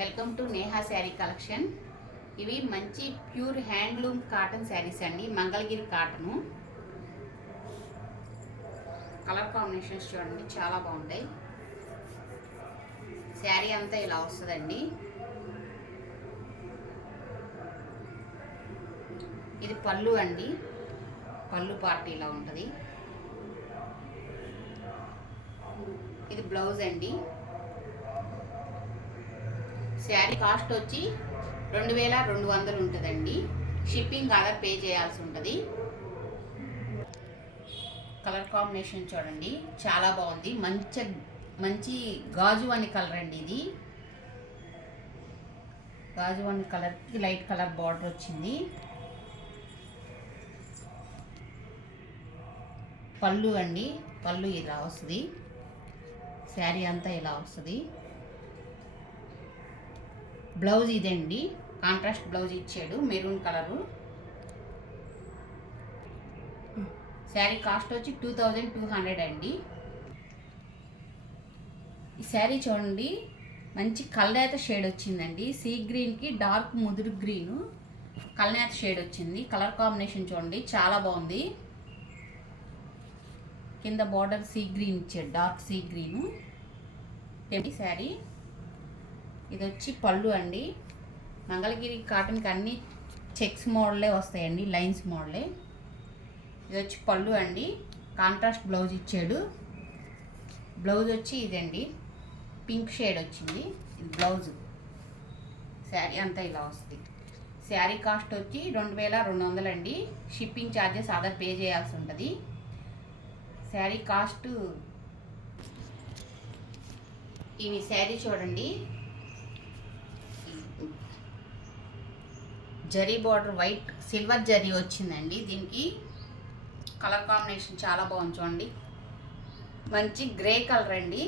Welcome to Neha sari collection. ఇవి మంచి pure handloom cotton saris అండి. మంగళగిరి కాటను. కలర్ కాంబినేషన్స్ చూడండి, చాలా బాగుంటాయి. శారీ అంతా ఇలా వస్తుందండి. ఇది పళ్ళు అండి. పళ్ళు పార్ట్ ఇలా ఉంటుంది. ఇది బ్లౌజ్ అండి. శారీ కాస్ట్ వచ్చి 2200 ఉంటుందండి. షిప్పింగ్ ఆర్డర్ పే చేయాల్సి ఉంటుంది. కలర్ కాంబినేషన్ చూడండి, చాలా బాగుంది. మంచి గాజు అని కలర్ అండి. ఇది గాజు అని కలర్కి లైట్ కలర్ బార్డర్ వచ్చింది. పళ్ళు అండి, పళ్ళు ఇలా వస్తుంది. శారీ అంతా ఇలా వస్తుంది. బ్లౌజ్ ఇదండి, కాంట్రాస్ట్ బ్లౌజ్ ఇచ్చాడు, మెరూన్ కలరు. శారీ కాస్ట్ వచ్చి 2200 అండి. ఈ శారీ చూడండి, మంచి కల్నేత షేడ్ వచ్చిందండి. సీ గ్రీన్కి డార్క్ ముదురు గ్రీను కల్నేత షేడ్ వచ్చింది. కలర్ కాంబినేషన్ చూడండి, చాలా బాగుంది. కింద బార్డర్ సీ గ్రీన్ ఇచ్చాడు, డార్క్ సీ గ్రీను. శారీ ఇది వచ్చి పళ్ళు అండి. మంగళగిరి కాటన్కి అన్ని చెక్స్ మోడలే వస్తాయండి, లైన్స్ మోడలే. ఇది వచ్చి పళ్ళు అండి. కాంట్రాస్ట్ బ్లౌజ్ ఇచ్చాడు. బ్లౌజ్ వచ్చి ఇదండి, పింక్ షేడ్ వచ్చింది. ఇది బ్లౌజ్. శారీ అంతా ఇలా వస్తుంది. శారీ కాస్ట్ వచ్చి 2200 అండి. షిప్పింగ్ ఛార్జెస్ ఆర్డర్ పే చేయాల్సి ఉంటుంది. శారీ కాస్ట్ ఇవి శారీ చూడండి, zari border white silver zari వచ్చిందండి. దీనికి కలర్ కాంబినేషన్ చాలా బాగుంది చూడండి. మంచి గ్రే కలర్ అండి.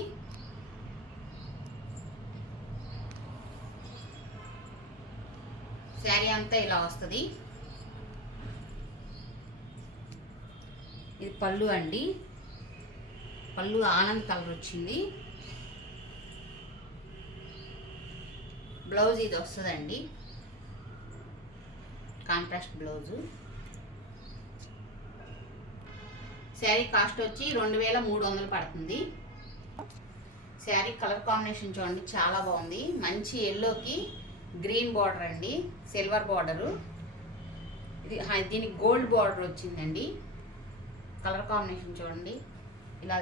శారీ అంతా ఇలా వస్తుంది. ఇది పళ్ళు అండి. పళ్ళు ఆనంద్ కలర్ వచ్చింది. బ్లౌజ్ ఇది వస్తుందండి, కాంట్రాస్ట్ బ్లౌజు. శారీ కాస్ట్ వచ్చి 2300 పడుతుంది. శారీ కలర్ కాంబినేషన్ చూడండి, చాలా బాగుంది. మంచి ఎల్లోకి గ్రీన్ బార్డర్ అండి, సిల్వర్ బార్డరు. ఇది దీనికి గోల్డ్ బార్డర్ వచ్చిందండి. కలర్ కాంబినేషన్ చూడండి, ఇలా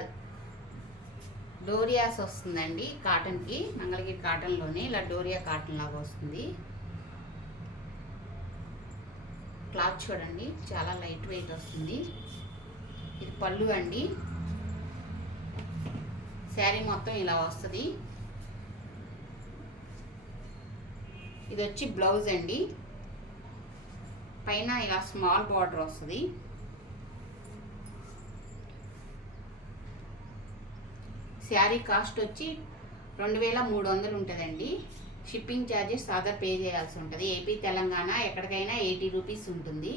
డోరియాస్ వస్తుందండి కాటన్కి. మంగళగిరి కాటన్లోనే ఇలా డోరియా కాటన్ లాగా వస్తుంది. క్లాత్ చూడండి, చాలా లైట్ వెయిట్ వస్తుంది. ఇది పళ్ళు అండి. శారీ మొత్తం ఇలా వస్తుంది. ఇది వచ్చి బ్లౌజ్ అండి. పైన ఇలా స్మాల్ బార్డర్ వస్తుంది. శారీ కాస్ట్ వచ్చి 2300 ఉంటుందండి. షిప్పింగ్ ఛార్జెస్ ఆర్డర్ పే చేయాల్సి ఉంటుంది. ఏపీ తెలంగాణ ఎక్కడికైనా 80 రూపీస్ ఉంటుంది.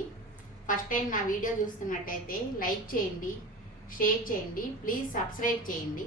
ఫస్ట్ టైం నా వీడియో చూస్తున్నట్టయితే లైక్ చేయండి, షేర్ చేయండి, ప్లీజ్ సబ్స్క్రైబ్ చేయండి.